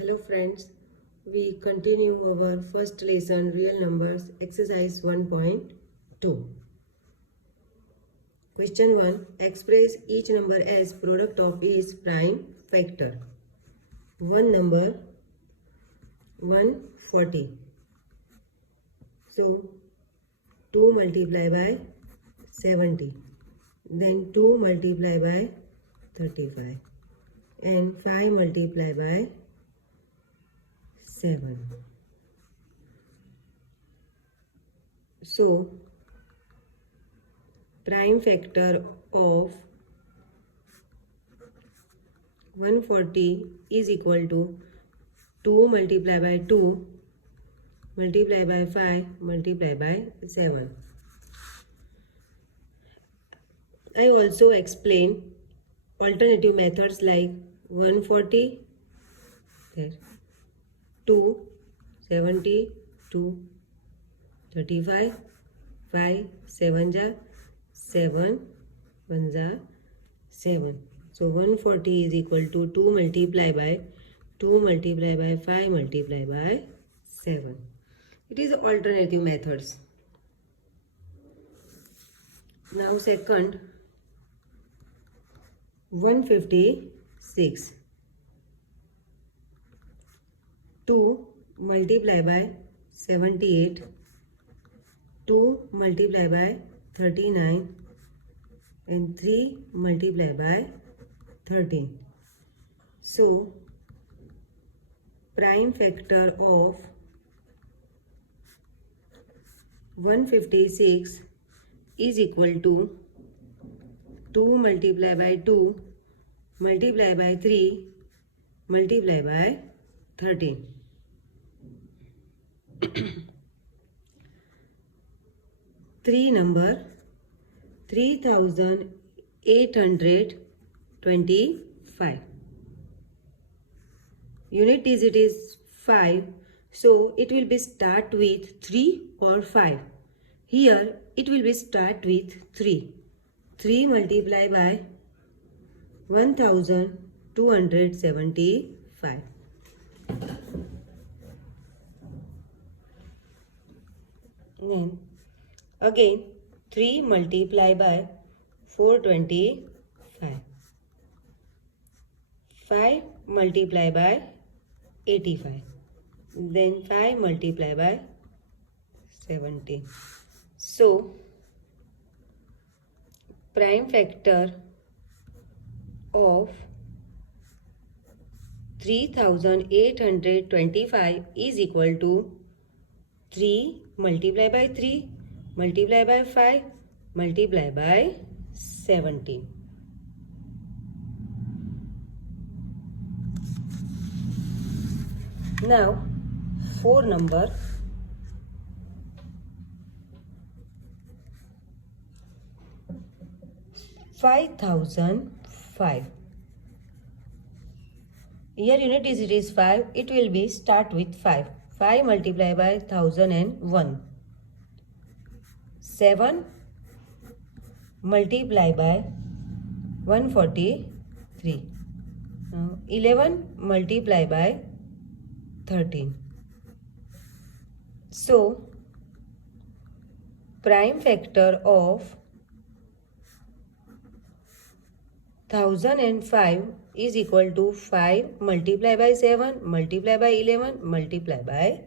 Hello friends, we continue our first lesson real numbers exercise 1.2. Question 1. Express each number as product of its prime factor. One number 140. So 2 multiplied by 70. Then 2 multiplied by 35. And 5 multiplied by 7. So, prime factor of 140 is equal to 2 multiplied by 2 multiplied by 5 multiplied by 7. I also explain alternative methods like 140, there, 2, 70, 2, 35, 5, 7 ja 7, 1 ja 7. So 140 is equal to 2 multiplied by 2 multiplied by 5 multiplied by 7. It is alternative methods. Now second, 156. 2 multiplied by 78, 2 multiplied by 39 and 3 multiplied by 13. So, prime factor of 156 is equal to 2 multiplied by 2 multiplied by 3 multiplied by 13. 3 number 3825. Unit digit is 5, so it will be start with 3 or 5. Here it will be start with 3. 3 multiplied by 1275. Then again 3 multiplied by 425. 5 multiplied by 85. Then 5 multiplied by 17. So, prime factor of 3825 is equal to 3 multiplied by 3 multiplied by 5 multiplied by 17. Now, 4 number 5005. Here unit digit is 5. It will be start with 5. 5 multiplied by 1001. 7 multiplied by 143. Now 11 multiplied by 13. So, prime factor of 1005 is equal to 5 multiplied by 7 multiplied by 11 multiplied by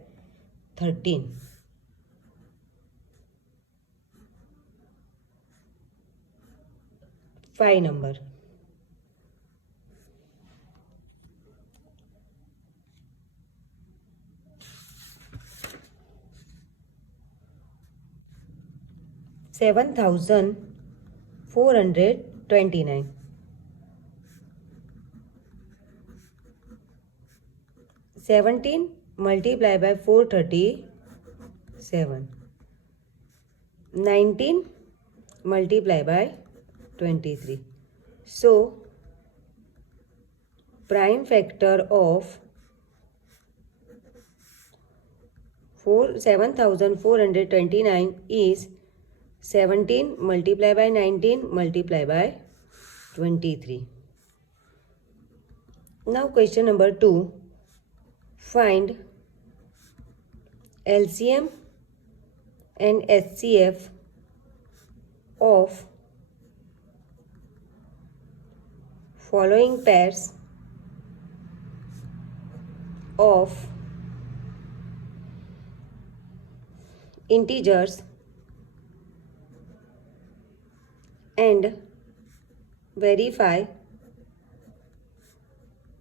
13. Five number. $7,429. 17 multiplied by 437. 19 multiplied by 23. So, prime factor of 7,429 is 17 multiplied by 19 multiplied by 23. Now question number 2. Find LCM and HCF of following pairs of integers and verify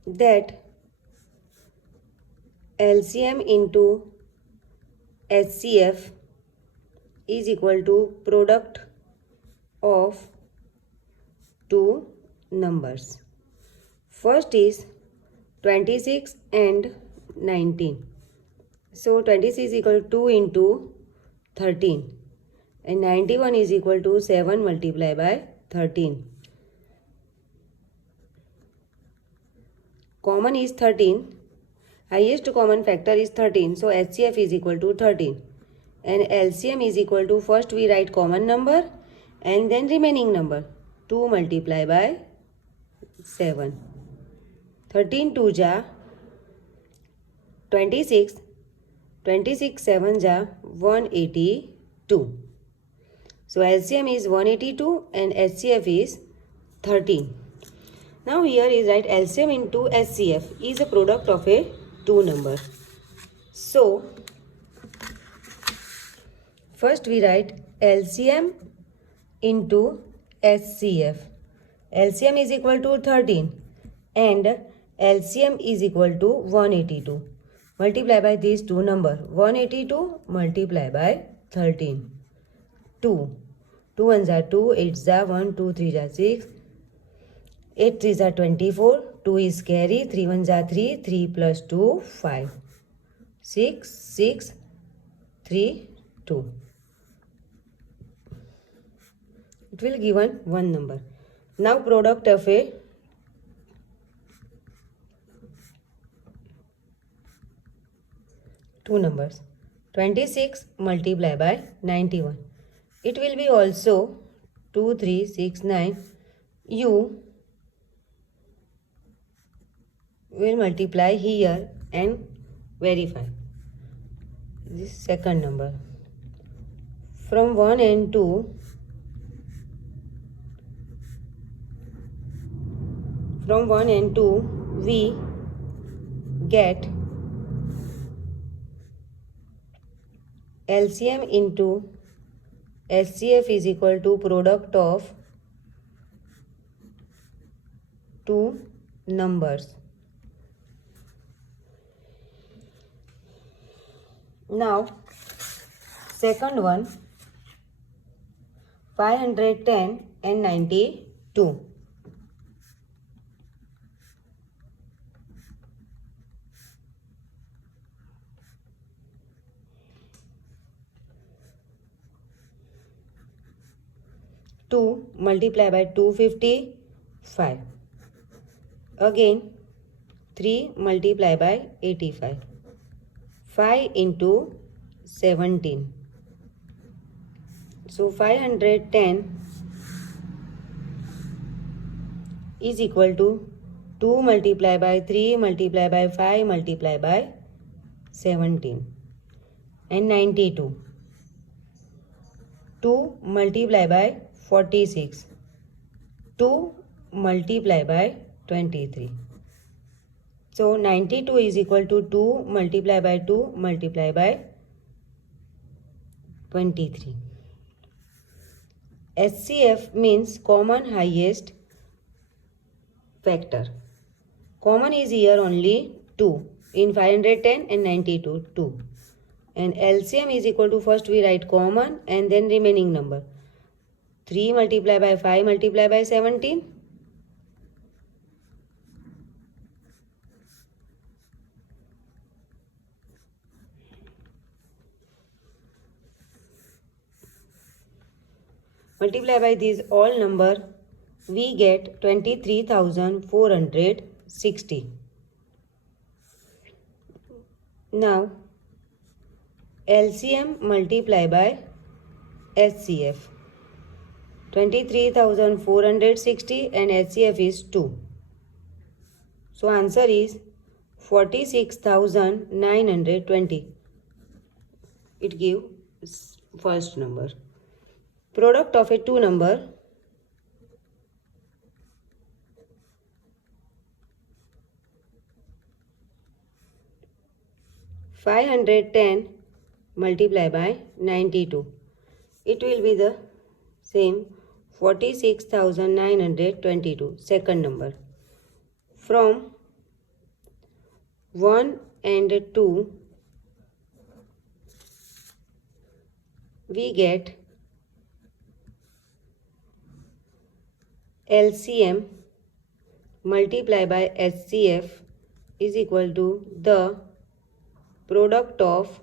that LCM into HCF is equal to product of two numbers. First is 26 and 19. So 26 is equal to 2 into 13 and 91 is equal to 7 multiplied by 13. Common is 13. Highest common factor is 13. So HCF is equal to 13. And LCM is equal to, first we write common number and then remaining number. 2 multiplied by 7. 13 2 ja 26. 26 7 ja 182. So LCM is 182 and HCF is 13. Now here is write LCM into HCF is a product of a two number. So first we write LCM into HCF. LCM is equal to 13 and LCM is equal to 182. Multiply by these two numbers. 182 multiply by 13. 2. 2 1s are 2, 8s are 1, 2 3s are 6. 8 3s are 24. 2 is carry. 3 1s are 3. 3 plus 2, 5. 6, 6, 3, 2. It will given one number. Now product of a two numbers. 26 multiplied by 91. It will be also 2, 3, 6, 9. You will multiply here and verify this second number. From 1 and 2, we get LCM into HCF is equal to product of two numbers. Now second one, 510 and 92. Two multiply by 255. Again 3 multiply by 85. 5 into 17. So 510 is equal to 2 multiply by 3 multiply by 5 multiply by 17 and 92. 2 multiply by 46. 2 multiply by 23. So 92 is equal to 2 multiply by 2 multiply by 23. HCF means common highest factor. Common is here only 2 in 510 and 92, 2. And LCM is equal to, first we write common and then remaining number. 3 multiply by 5 multiply by 17. Multiply by these all number, we get 23,460. Now LCM multiply by HCF. 23,460 and HCF is 2. So answer is 46,920. It gives first number. Product of a two number. (510) multiplied by 92. It will be the same 46,922. Second number. From 1 and 2 we get LCM multiplied by HCF is equal to the product of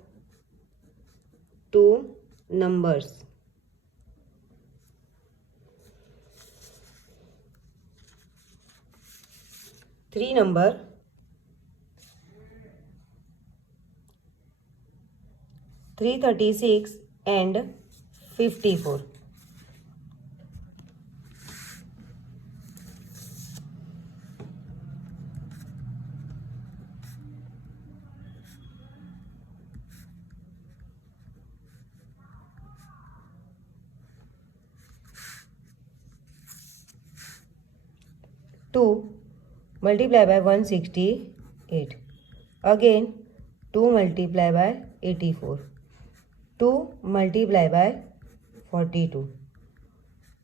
two numbers. Three number 336 and 54. Two multiplied by 168. Again 2 multiplied by 84. 2 multiplied by 42.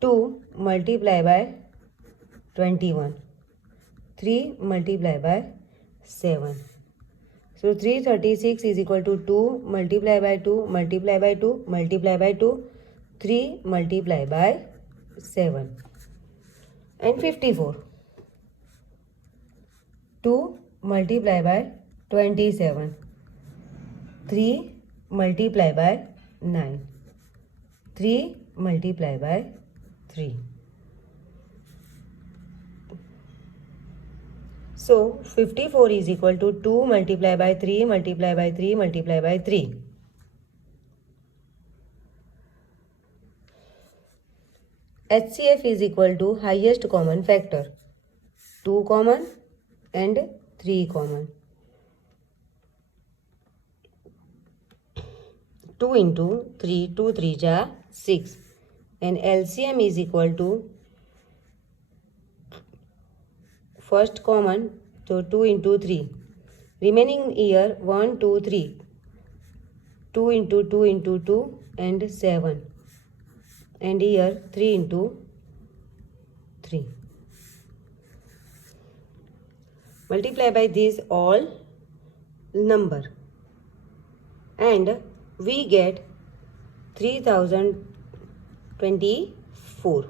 2 multiplied by 21. 3 multiplied by 7. So 336 is equal to 2 multiplied by 2 multiplied by 2 multiplied by 2. 3 multiplied by 7. And 54. 2 multiplied by 27. 3 multiplied by 9. 3 multiplied by 3. So 54 is equal to 2 multiplied by 3 multiplied by 3 multiplied by 3. HCF is equal to highest common factor. 2 common and 3 common. 2 into 3, 2 3 ja 6. And LCM is equal to first common, so 2 into 3. Remaining here 1, 2, 3. 2 into 2 into 2 and 7. And here 3 into 3. Multiply by these all number and we get 3024.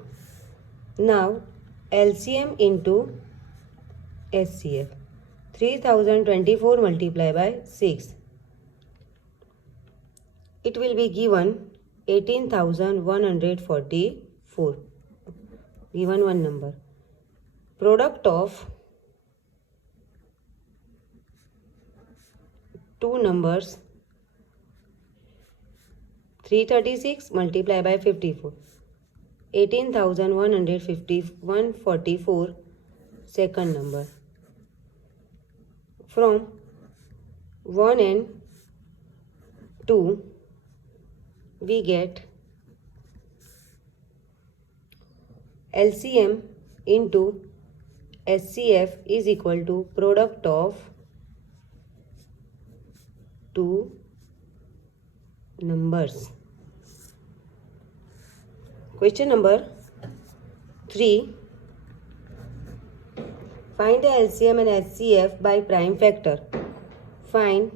Now LCM into HCF. 3024 multiplied by 6. It will be given 18,144. Given one number. Product of two numbers 336 multiplied by 54. 18,144. Second number. From 1 and 2 we get LCM into HCF is equal to product of two numbers. Question number 3. Find the LCM and HCF by prime factor. Find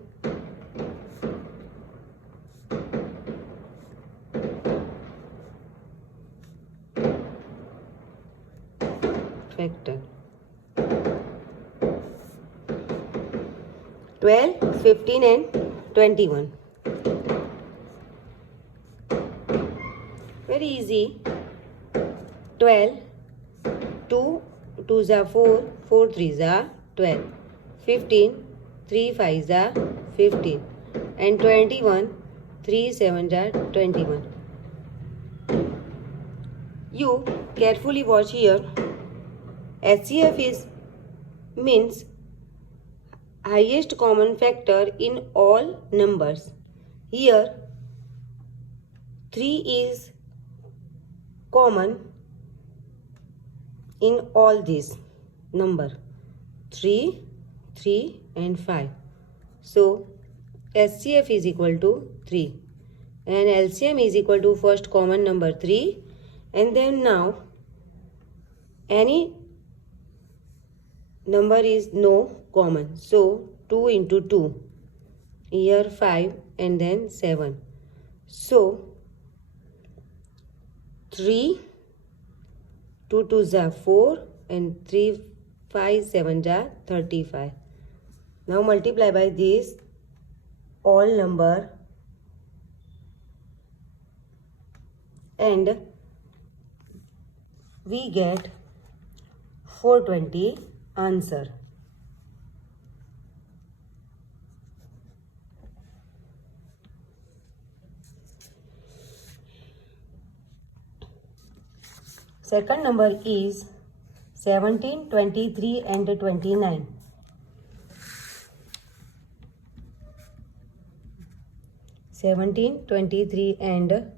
factor. 12, 15 and 21. Very easy. 12, 2 2s are 4, 4 3s are 12. 15, 3 5s are 15. And 21, 3 7s are 21. You carefully watch here. HCF is means highest common factor in all numbers. Here 3 is common in all these number 3, 3 and 5. So SCF is equal to 3 and LCM is equal to first common number 3, and then now any number is no common, so 2 into 2, here 5 and then 7. So 3, 2 2s are 4 and 3 5 7 are 35. Now multiply by this all number and we get 420 answer. Second number is 17, 23 and 29. 17, 23 and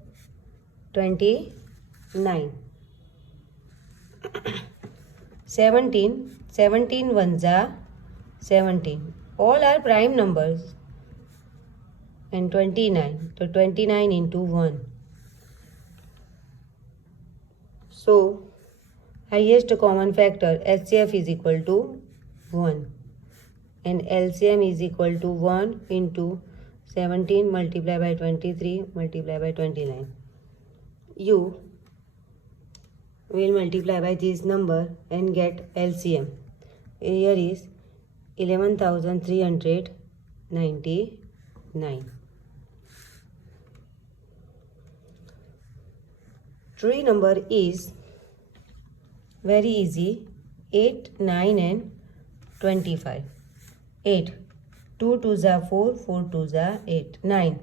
29. 17 ones are 17. All are prime numbers. And 29. So 29 into 1. So highest common factor HCF is equal to 1. And LCM is equal to 1 into 17 multiplied by 23 multiplied by 29. You will multiply by this number and get LCM. Here is 11,399. Tree number is very easy, 8, 9 and 25. 8, 2 2s are 4, 4 2s are 8, 9,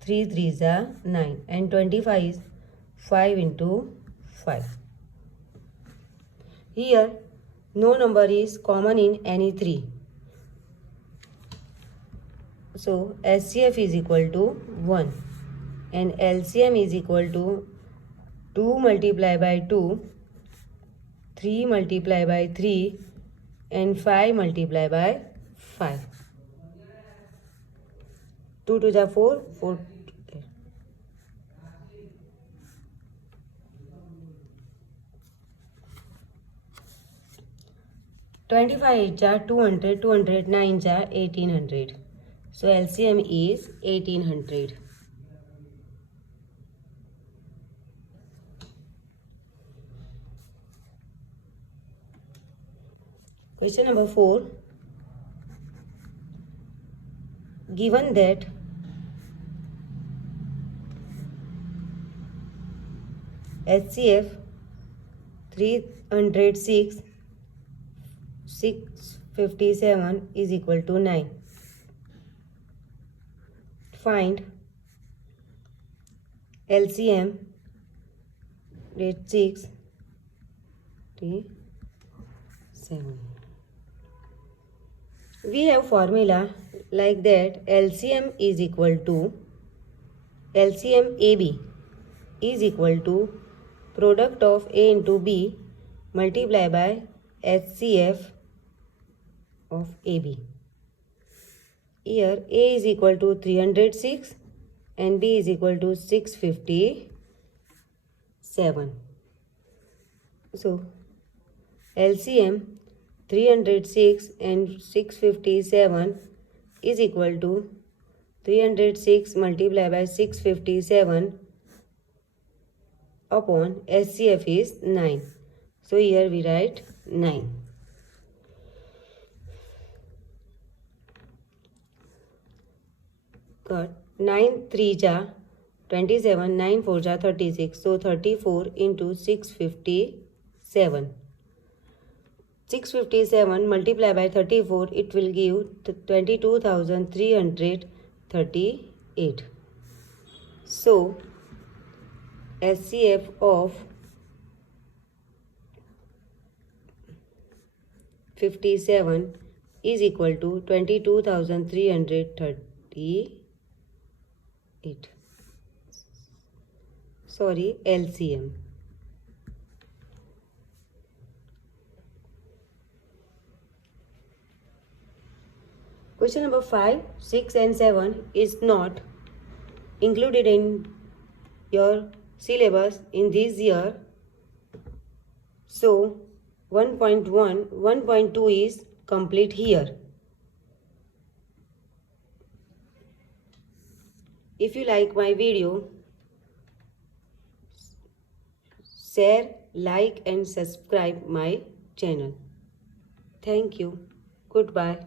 3 3s are 9 and 25 is 5 into 5. Here no number is common in any 3. So SCF is equal to 1 and LCM is equal to 2 multiplied by 2, 3 multiplied by 3 and 5 multiplied by 5. 2 to the 4, 4. 25 are 200, 209 are 1800. So LCM is 1800. Question number 4. Given that HCF 306 657 is equal to 9. Find LCM rate 6 3 7. We have formula like that LCM is equal to LCM AB is equal to product of A into B multiplied by HCF of AB. Here A is equal to 306 and B is equal to 657. So LCM 306 and 657 is equal to 306 multiplied by 657 upon HCF is 9. So here we write 9. Cut 9 3 ja 27, 9 4 ja 36. So 34 into 657. 657 multiplied by 34, it will give 22,338. So SCF of 57 is equal to 22,338. Sorry, LCM. Question number 5, 6 and 7 is not included in your syllabus in this year. So 1.1, 1.2 is complete here. If you like my video, share, like and subscribe my channel. Thank you. Goodbye.